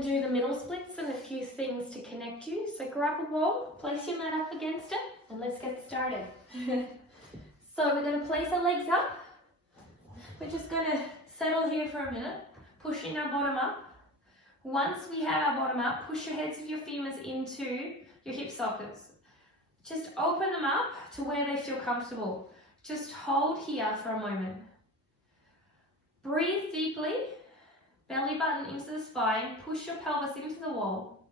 going to do the middle splits and a few things to connect you. So grab a wall, place your mat up against it, and let's get started. So we're going to place our legs up. We're just going to settle here for a minute, pushing our bottom up. Once we have our bottom up, push your heads of your femurs into your hip sockets. Just open them up to where they feel comfortable. Just hold here for a moment. Breathe deeply, belly button into the spine, push your pelvis into the wall.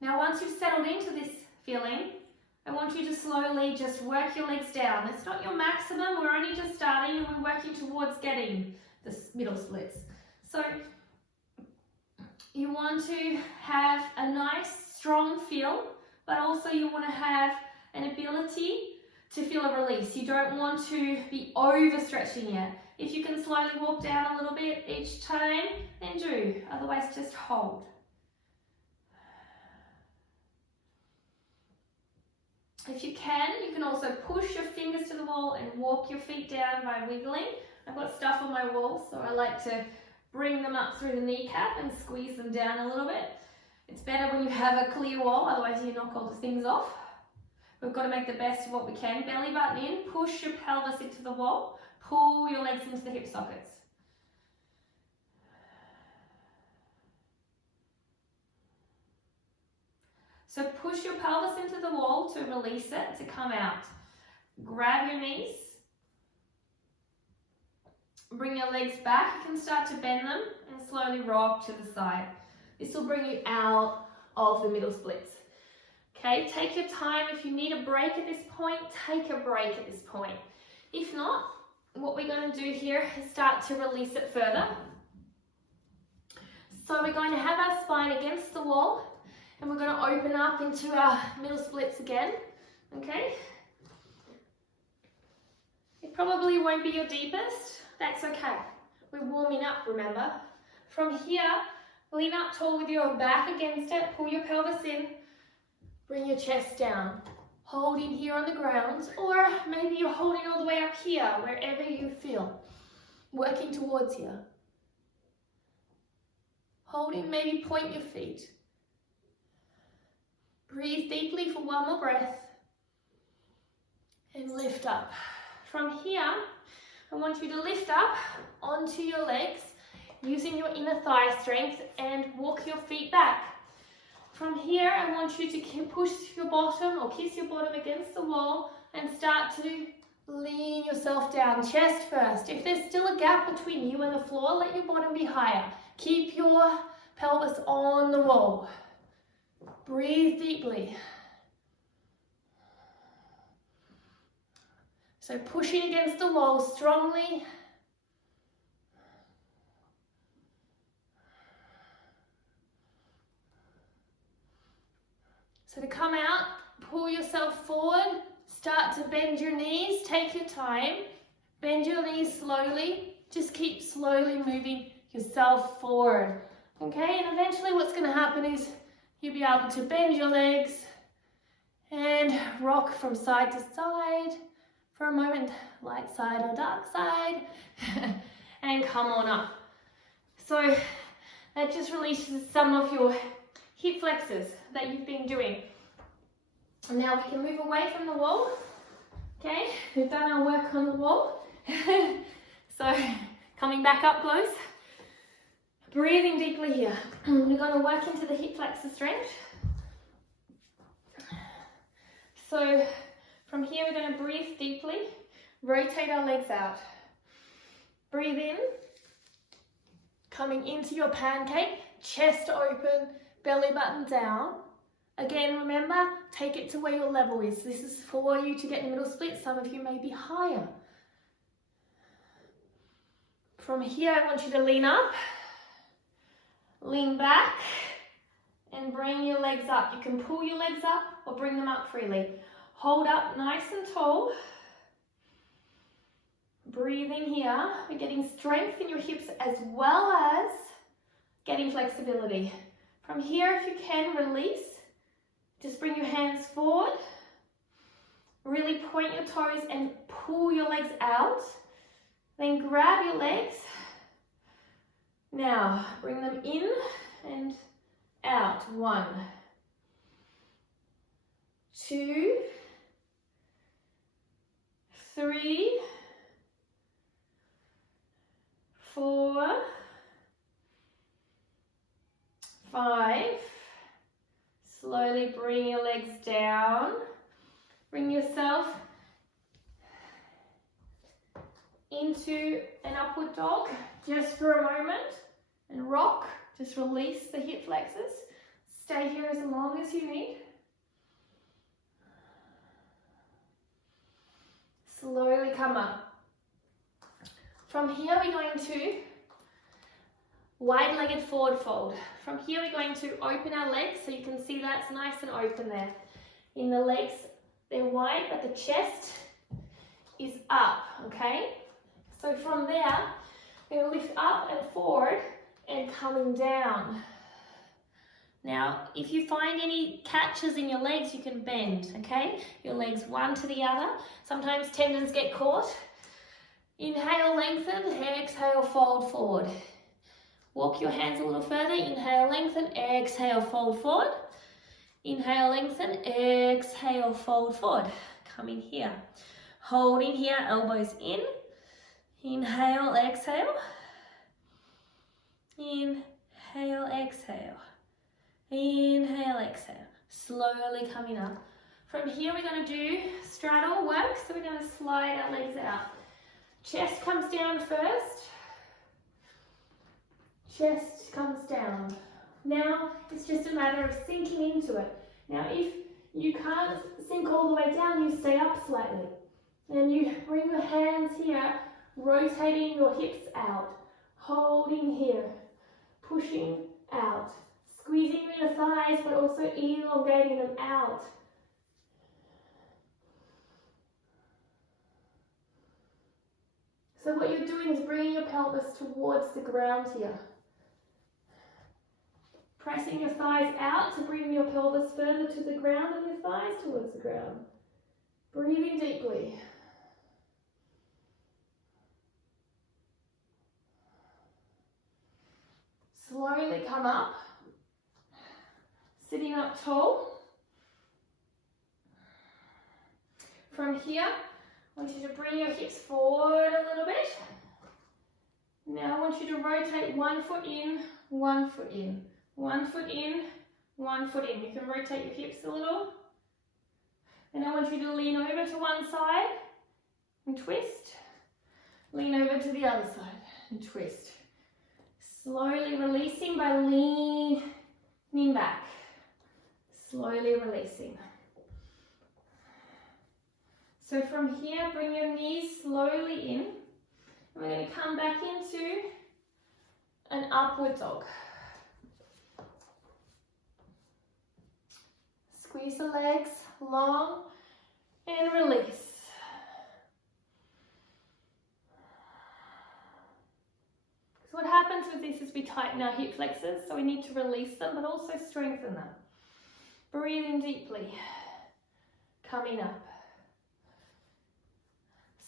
Now once you've settled into this feeling, I want you to slowly just work your legs down. It's not your maximum, we're only just starting and we're working towards getting the middle splits. So you want to have a nice strong feel, but also you want to have an ability to feel a release. You don't want to be overstretching yet. If you can slowly walk down a little bit each time, then do. Otherwise, just hold. If you can also push your fingers to the wall and walk your feet down by wiggling. I've got stuff on my wall, so I like to bring them up through the kneecap and squeeze them down a little bit. It's better when you have a clear wall, otherwise you knock all the things off. We've got to make the best of what we can. Belly button in, push your pelvis into the wall, pull your legs into the hip sockets. So push your pelvis into the wall to release it, to come out. Grab your knees. Bring your legs back. You can start to bend them and slowly rock to the side. This will bring you out of the middle splits. Okay, take your time. If you need a break at this point, take a break at this point. If not, what we're going to do here is start to release it further. So we're going to have our spine against the wall and we're going to open up into our middle splits again. Okay? It probably won't be your deepest. That's okay. We're warming up, remember? From here, lean up tall with your back against it, pull your pelvis in, bring your chest down. Holding here on the ground, or maybe you're holding all the way up here, wherever you feel. Working towards here. Holding, maybe point your feet. Breathe deeply for one more breath. And lift up. From here, I want you to lift up onto your legs, using your inner thigh strength, and walk your feet back. From here, I want you to push your bottom or kiss your bottom against the wall and start to lean yourself down, chest first. If there's still a gap between you and the floor, let your bottom be higher. Keep your pelvis on the wall. Breathe deeply. So pushing against the wall strongly. So to come out, pull yourself forward, start to bend your knees, take your time, bend your knees slowly, just keep slowly moving yourself forward, okay? And eventually what's going to happen is you'll be able to bend your legs and rock from side to side for a moment, light side or dark side, and come on up. So that just releases some of your hip flexors that you've been doing. And now we can move away from the wall. Okay, we've done our work on the wall. So coming back up close. Breathing deeply here. We're going to work into the hip flexor strength. So from here we're going to breathe deeply. Rotate our legs out. Breathe in. Coming into your pancake. Chest open. Belly button down. Again, remember, take it to where your level is. This is for you to get in the middle split. Some of you may be higher. From here, I want you to lean up, lean back, and bring your legs up. You can pull your legs up or bring them up freely. Hold up nice and tall. Breathing here. We're getting strength in your hips as well as getting flexibility. From here, if you can, release. Just bring your hands forward. Really point your toes and pull your legs out. Then grab your legs. Now, bring them in and out. 1, 2, 3, 4, 5. Slowly bring your legs down. Bring yourself into an upward dog just for a moment and rock. Just release the hip flexors. Stay here as long as you need. Slowly come up. From here we're going to wide-legged forward fold. From here we're going to open our legs so you can see that's nice and open there. In the legs, they're wide, but the chest is up, okay? So from there, we're going to lift up and forward and coming down. Now, if you find any catches in your legs, you can bend, okay? Your legs one to the other. Sometimes tendons get caught. Inhale, lengthen, exhale, fold forward. Walk your hands a little further. Inhale, lengthen, exhale, fold forward. Inhale, lengthen, exhale, fold forward. Come in here. Hold in here, elbows in. Inhale, exhale. Inhale, exhale. Inhale, exhale. Slowly coming up. From here we're going to do straddle work. So we're going to slide our legs out. Chest comes down first. Chest comes down. Now it's just a matter of sinking into it. Now if you can't sink all the way down, you stay up slightly. And you bring your hands here, rotating your hips out. Holding here. Pushing out. Squeezing your thighs but also elongating them out. So what you're doing is bringing your pelvis towards the ground here. Pressing your thighs out to bring your pelvis further to the ground and your thighs towards the ground. Breathing deeply. Slowly come up. Sitting up tall. From here, I want you to bring your hips forward a little bit. Now I want you to rotate 1 foot in, 1 foot in. 1 foot in, 1 foot in. You can rotate your hips a little. And I want you to lean over to one side and twist. Lean over to the other side and twist. Slowly releasing by leaning back. Slowly releasing. So from here, bring your knees slowly in. And we're going to come back into an upward dog. Squeeze the legs long and release. So what happens with this is we tighten our hip flexors, so we need to release them but also strengthen them. Breathing deeply, coming up.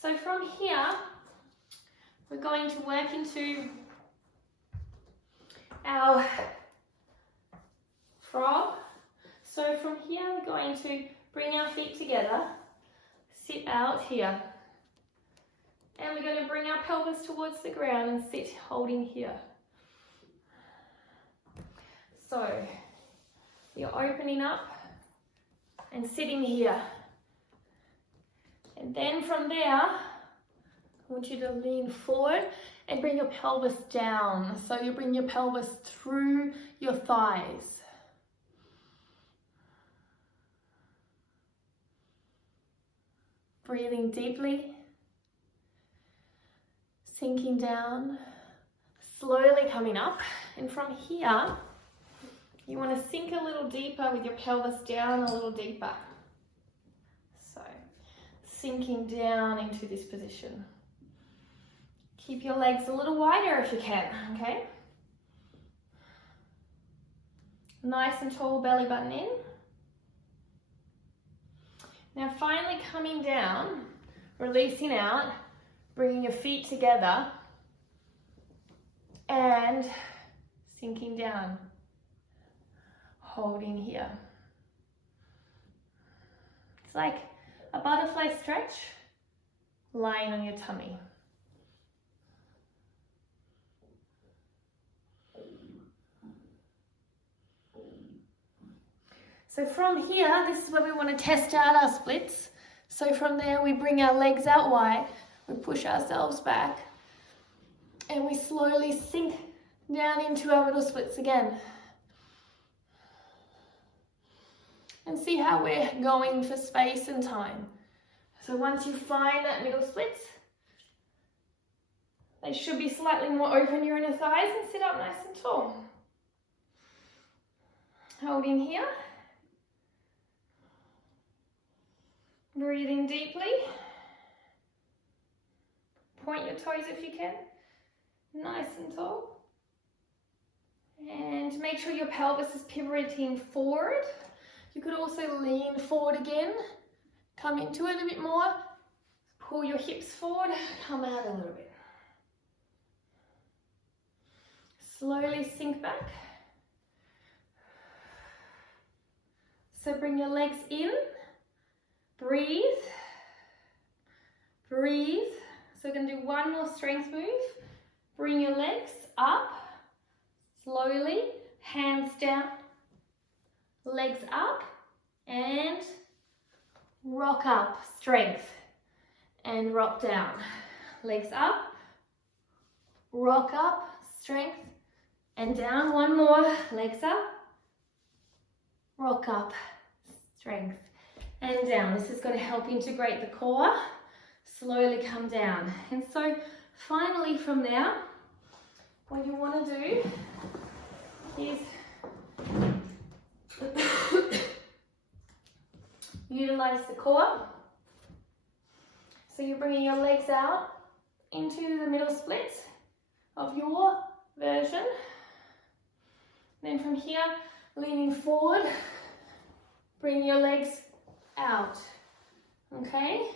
So from here, we're going to work into our frog. So from here, we're going to bring our feet together, sit out here. And we're going to bring our pelvis towards the ground and sit holding here. So you're opening up and sitting here. And then from there, I want you to lean forward and bring your pelvis down. So you bring your pelvis through your thighs. Breathing deeply. Sinking down. Slowly coming up. And from here, you want to sink a little deeper with your pelvis down a little deeper. So, sinking down into this position. Keep your legs a little wider if you can, okay? Nice and tall belly button in. Now finally coming down, releasing out, bringing your feet together and sinking down, holding here. It's like a butterfly stretch, lying on your tummy. So from here, this is where we want to test out our splits. So from there, we bring our legs out wide, we push ourselves back, and we slowly sink down into our middle splits again. And see how we're going for space and time. So once you find that middle splits, they should be slightly more open your inner thighs and sit up nice and tall. Hold in here. Breathe in deeply. Point your toes if you can. Nice and tall. And make sure your pelvis is pivoting forward. You could also lean forward again. Come into it a bit more. Pull your hips forward. Come out a little bit. Slowly sink back. So bring your legs in. Breathe. Breathe. So we're going to do one more strength move. Bring your legs up. Slowly. Hands down. Legs up. And rock up. Strength. And rock down. Legs up. Rock up. Strength. And down. One more. Legs up. Rock up. Strength. And down. This is going to help integrate the core. Slowly come down. And so finally from there, what you want to do is utilize the core. So you're bringing your legs out into the middle splits of your version. Then from here, leaning forward, bring your legs out, okay?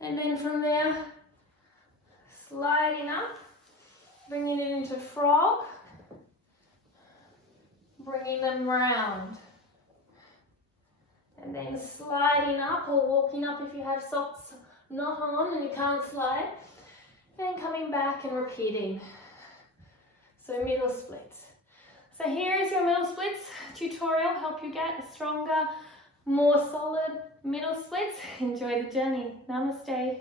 And then from there, sliding up, bringing it into frog, bringing them round. And then sliding up or walking up if you have socks not on and you can't slide. Then coming back and repeating. So middle splits. So here is your middle splits tutorial. Help you get a stronger, more solid middle splits. Enjoy the journey. Namaste.